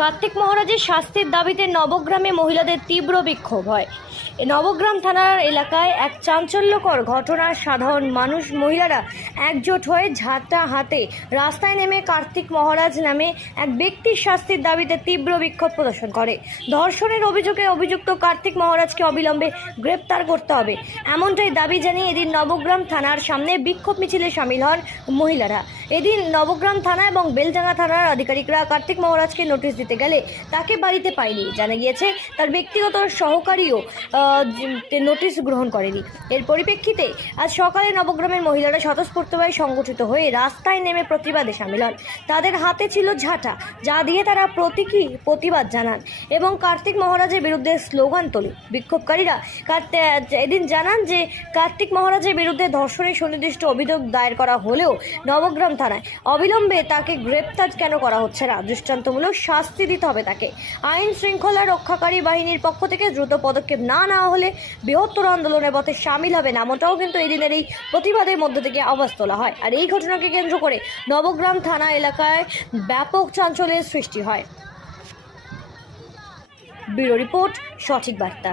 কার্তিক মহারাজের শাস্তির দাবিতে নবগ্রামে মহিলাদের তীব্র বিক্ষোভ হয়। নবগ্রাম থানার এলাকায় এক চাঞ্চল্যকর ঘটনা। সাধারণ মানুষ মহিলারা একজোট হয়ে ঝাঁটা হাতে রাস্তায় নেমে কার্তিক মহারাজ নামে এক ব্যক্তির শাস্তির দাবিতে তীব্র বিক্ষোভ প্রদর্শন করে। ধর্ষণের অভিযোগে অভিযুক্ত কার্তিক মহারাজকে অবিলম্বে গ্রেপ্তার করতে হবে, এমনটাই দাবি জানিয়ে এদিন নবগ্রাম থানার সামনে বিক্ষোভ মিছিলে সামিল হন মহিলারা। এদিন নবগ্রাম থানা এবং বেলডাঙ্গা থানার আধিকারিকরা কার্তিক মহারাজকে নোটিশ দিতে গেলে তাকে বাড়িতে পায়নি। জানা গিয়েছে তার ব্যক্তিগত সহকারীও নোটিশ গ্রহণ করেনি। এর পরিপ্রেক্ষিতে আজ সকালে নবগ্রামের মহিলারা স্বতঃস্ফূর্তভাবে সংগঠিত হয়ে রাস্তায় নেমে প্রতিবাদে সামিল হন। তাদের হাতে ছিল ঝাঁটা, যা দিয়ে তারা প্রতীকী প্রতিবাদ জানান এবং কার্তিক মহারাজের বিরুদ্ধে স্লোগান তোলে। বিক্ষোভকারীরা এদিন জানান যে কার্তিক মহারাজের বিরুদ্ধে ধর্ষণের সুনির্দিষ্ট অভিযোগ দায়ের করা হলেও নবগ্রাম থানায় অবিলম্বে তাকে গ্রেপ্তার কেন করা হচ্ছে না, দৃষ্টান্তমূলক শাস্তি দিতে হবে তাকে। আইন শৃঙ্খলা রক্ষাকারী বাহিনীর পক্ষ থেকে দ্রুত পদক্ষেপ না নেওয়া হলে বৃহত্তর আন্দোলনের পথে সামিল হবে না, এমনটাও কিন্তু এই দিনের এই প্রতিবাদের মধ্যে থেকে আওয়াজ তোলা হয়। আর এই ঘটনাকে কেন্দ্র করে নবগ্রাম থানা এলাকায় ব্যাপক চাঞ্চল্যের সৃষ্টি হয়। ব্যুরো রিপোর্ট, সঠিক বার্তা।